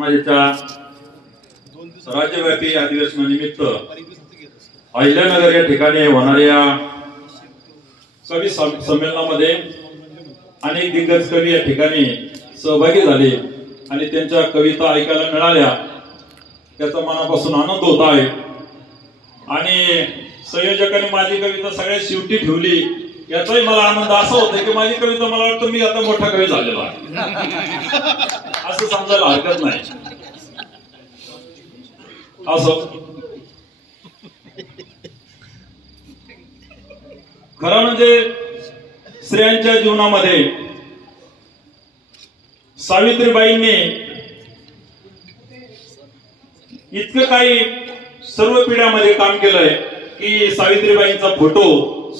समाजाच्या राज्यव्यापी अधिवेशनानिमित्त अहिल्यानगर या ठिकाणी होणाऱ्या कवी संमेलनामध्ये अनेक दिग्गज कवी या ठिकाणी सहभागी झाले आणि त्यांच्या कविता ऐकायला मिळाल्या, त्याचा मनापासून आनंद होत आहे। आणि संयोजकांनी माझी कविता सगळ्यात शेवटी ठेवली, याचाही मला आनंद असा होता की माझी कविता मला वाटतं मी आता मोठा कवी झालेला आहे असं समजायला हरकत नाही। असं खरं म्हणजे स्त्रियांच्या जीवनामध्ये सावित्रीबाईंनी इतकं काही सर्व पिढ्यामध्ये काम केलंय की सावित्रीबाईंचा फोटो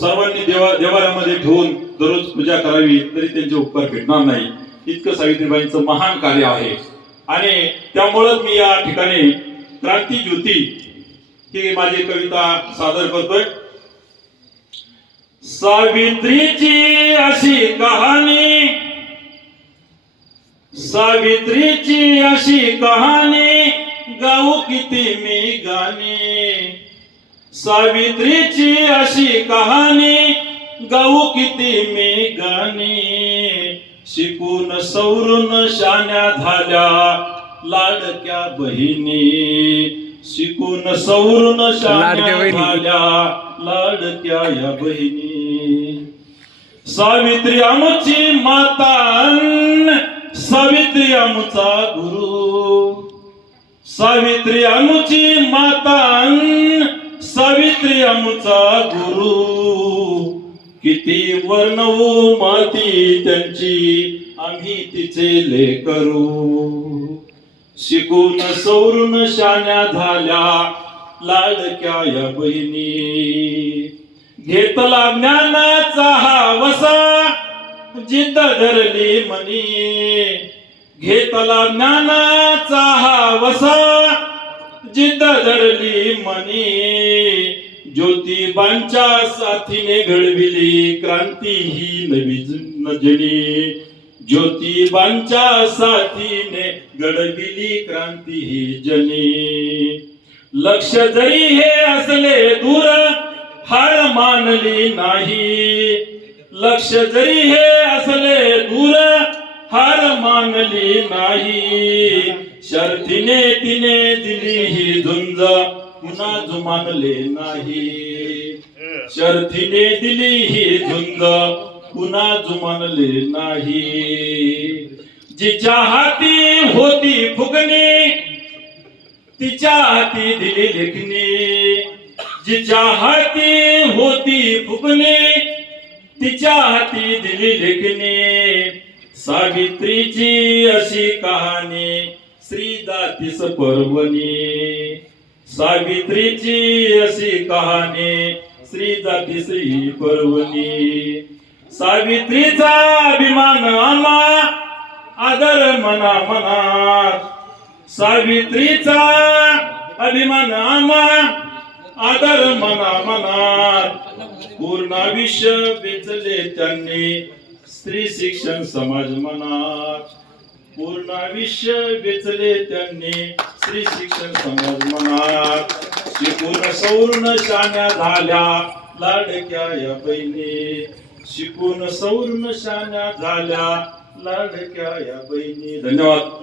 सर्वांनी देवालयामध्ये ठेवून दररोज पूजा करावी तरी त्यांचे उपकार भेटणार नाही, इतकं सावित्रीबाईंचं महान कार्य आहे। आणि त्यामुळेच मी या ठिकाणी क्रांती ज्योती ही माझी कविता सादर करतोय। सावित्रीची अशी कहाणी, सावित्रीची अशी कहाणी गाऊ किती मी गाणी, सावित्रीची अशी कहाणी गाऊ किती मी गाणी, शिकून सवरून शाण्या झाल्या लाडक्या बहिणी, शिकून सवरून शाण्या झाल्या लाडक्या या बहिणी। सावित्री आमची माता, सावित्री आमचा गुरु, सावित्री आमची माता, सावित्री आमचा गुरु, किती वर्णवू माती त्यांची आम्ही तिचे लेकरू, शिकून सवरून शाण्या झाल्या लाडक्या या बहिणी। घेतला ज्ञानाचा हा वसा जिद्द धरली मनी, घेतला ज्ञानाचा हा वसा जिद्द धरली मनी, ज्योतिबांच्या साथीने घडविली क्रांती ही नवी जनी, ज्योतिबांच्या साथीने घडविली क्रांती ही जनी। लक्ष जरी हे असले दूर हार मानली नाही, लक्ष जरी हे असले दूर हार मानली नाही, शर्थीने तिने दिली ही झुंज पुन्हा जुमानले नाही, शर्थीने दिली ही झुंज पुन्हा जुमानले नाही। जिच्या हाती होती फुकणी तिच्या हाती दिली लेखणी, जिच्या हाती होती फुकणी तिच्या हाती दिली लेखणी, सावित्रीची अशी कहाणी श्री दातीस पर्वणी, सावित्रीची अशी कहाणी श्री जाती श्री पर्वणी। सावित्रीचा अभिमान आम्हा आदर मना मनात, सावित्रीचा अभिमान आम्हा आदर मना मनात, पूर्ण आयुष्य वेचले त्यांनी स्त्री शिक्षण समाज मनात, पूर्ण आयुष्य वेचले त्यांनी स्त्री शिक्षण समाज मनात, शिकून सवरून शाण्या झाल्या लाडक्या या बहिणी, शिकून सवरून शाण्या झाल्या लाडक्या या बहिणी। धन्यवाद।